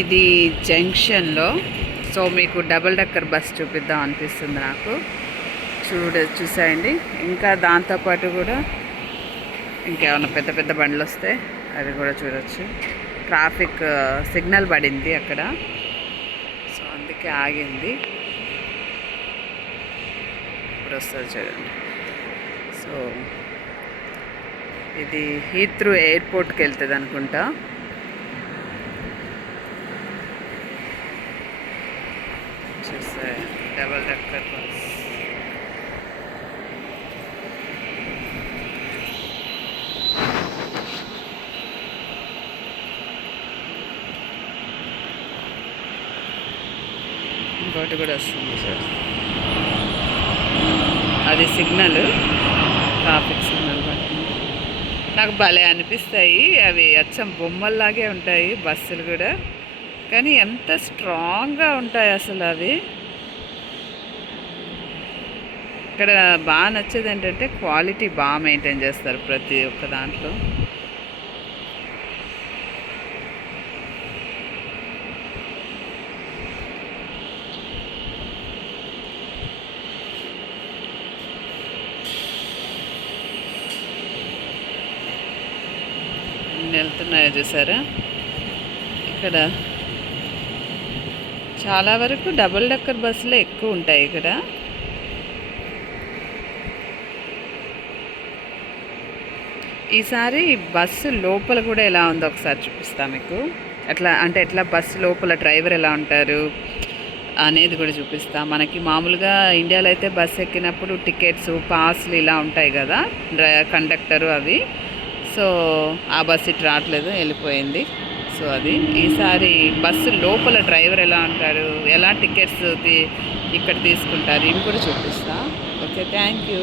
ఇది జంక్షన్లో. సో మీకు డబుల్ డెక్కర్ బస్ చూపిద్దాం అనిపిస్తుంది నాకు. చూసేయండి. ఇంకా దాంతోపాటు కూడా ఇంకేమైనా పెద్ద పెద్ద బండ్లు వస్తే అవి కూడా చూడొచ్చు. ట్రాఫిక్ సిగ్నల్ పడింది అక్కడ, సో అందుకే ఆగింది. ఇప్పుడు వస్తుంది చూడండి. సో ఇది హీత్రూ ఎయిర్పోర్ట్కి వెళ్తుంది అనుకుంటా. చూస్తే డబల్ డెక్కర్ బస్. ఇంకోటి కూడా వస్తుంది సార్. అది సిగ్నల్, ట్రాఫిక్ సిగ్నల్ పడుతుంది. నాకు భలే అనిపిస్తాయి అవి. అచ్చం బొమ్మల్లాగే ఉంటాయి బస్సులు కూడా, కానీ ఎంత స్ట్రాంగ్గా ఉంటాయి అసలు అవి. ఇక్కడ బాగా నచ్చేది ఏంటంటే క్వాలిటీ బాగా మెయింటైన్ చేస్తారు ప్రతి ఒక్క దాంట్లో. వెళ్తున్నాయో చూసారా. ఇక్కడ చాలా వరకు డబుల్ డెక్కర్ బస్సులే ఎక్కువ ఉంటాయి ఇక్కడ. ఈసారి బస్సు లోపల కూడా ఎలా ఉందో ఒకసారి చూపిస్తా మీకు. ఎట్లా బస్సు లోపల డ్రైవర్ ఎలా ఉంటారు అనేది కూడా చూపిస్తా. మనకి మామూలుగా ఇండియాలో అయితే బస్సు ఎక్కినప్పుడు టికెట్స్, పాస్లు ఇలా ఉంటాయి కదా, కండక్టరు అవి. సో ఆ బస్సు ఇటు రావట్లేదు, వెళ్ళిపోయింది. సో అది ఈసారి బస్సు లోపల డ్రైవర్ ఎలా ఉంటారు, ఎలా టికెట్స్ ఇక్కడ తీసుకుంటారు, ఇవి కూడా చూపిస్తా. Okay, thank you.